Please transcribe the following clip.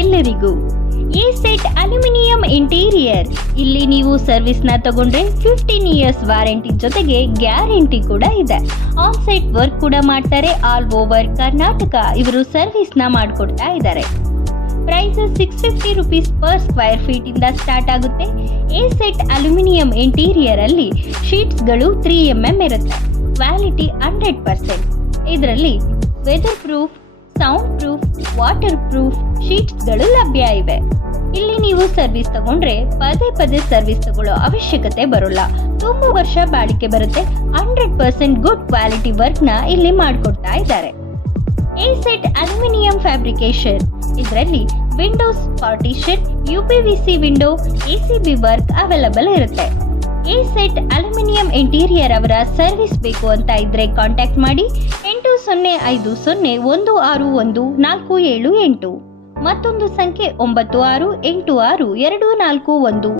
ಎಲ್ಲರಿಗೂ. A set aluminium interior. ಇಲ್ಲಿ ನೀವು ಸರ್ವಿಸ್ನ ತಗೊಂಡ್ರೆ 15 ಇಯರ್ಸ್ ವಾರಂಟಿ ಜೊತೆಗೆ ಗ್ಯಾರಂಟಿ ಕೂಡ ಇದೆ. ಆನ್ ಸೈಟ್ ವರ್ಕ್ ಕೂಡ ಮಾಡ್ತಾರೆ. ಆಲ್ ಓವರ್ ಕರ್ನಾಟಕ ಇವರು ಸರ್ವಿಸ್ನ ಮಾಡಿಕೊಡ್ತಾ ಇದ್ದಾರೆ. Prices 650 rupees per square feet ಇಂದ ಸ್ಟಾರ್ಟ್ ಆಗುತ್ತೆ. ಎ ಸೆಟ್ ಅಲ್ಯೂಮಿನಿಯಂ ಇಂಟೀರಿಯರ್ ಅಲ್ಲಿ ಶೀಟ್ಸ್ಗಳು 3mm ಇರುತ್ತೆ. ಕ್ವಾಲಿಟಿ 100%. ಇದರಲ್ಲಿ weather proof, sound proof, water proof ಶೀಟ್ಸ್ಗಳು ಲಭ್ಯ ಇವೆ. ಇಲ್ಲಿ ನೀವು ಸರ್ವಿಸ್ ತಗೊಂಡ್ರೆ ಪದೇ ಪದೇ ಸರ್ವಿಸ್ ತಗೊಳ್ಳೋ ಅವಶ್ಯಕತೆ ಬರೋಲ್ಲ. ತುಂಬಾ ವರ್ಷ ಬಾಳಿಕೆ ಬರುತ್ತೆ. 100% ಗುಡ್ ಕ್ವಾಲಿಟಿ ವರ್ಕ್ ನ ಇಲ್ಲಿ ಮಾಡಿಕೊಡ್ತಾ ಇದ್ದಾರೆ. A set aluminium fabrication. ಇದರಲ್ಲಿ windows partition, UPVC window, ACB work available ಇರುತ್ತೆ. ಎ ಸೆಟ್ ಅಲ್ಯೂಮಿನಿಯಂ ಇಂಟೀರಿಯರ್ ಅವರ ಸರ್ವಿಸ್ ಬೇಕು ಅಂತ ಇದ್ರೆ ಕಾಂಟ್ಯಾಕ್ಟ್ ಮಾಡಿ 8050161478. ಮತ್ತೊಂದು ಸಂಖ್ಯೆ 96862441.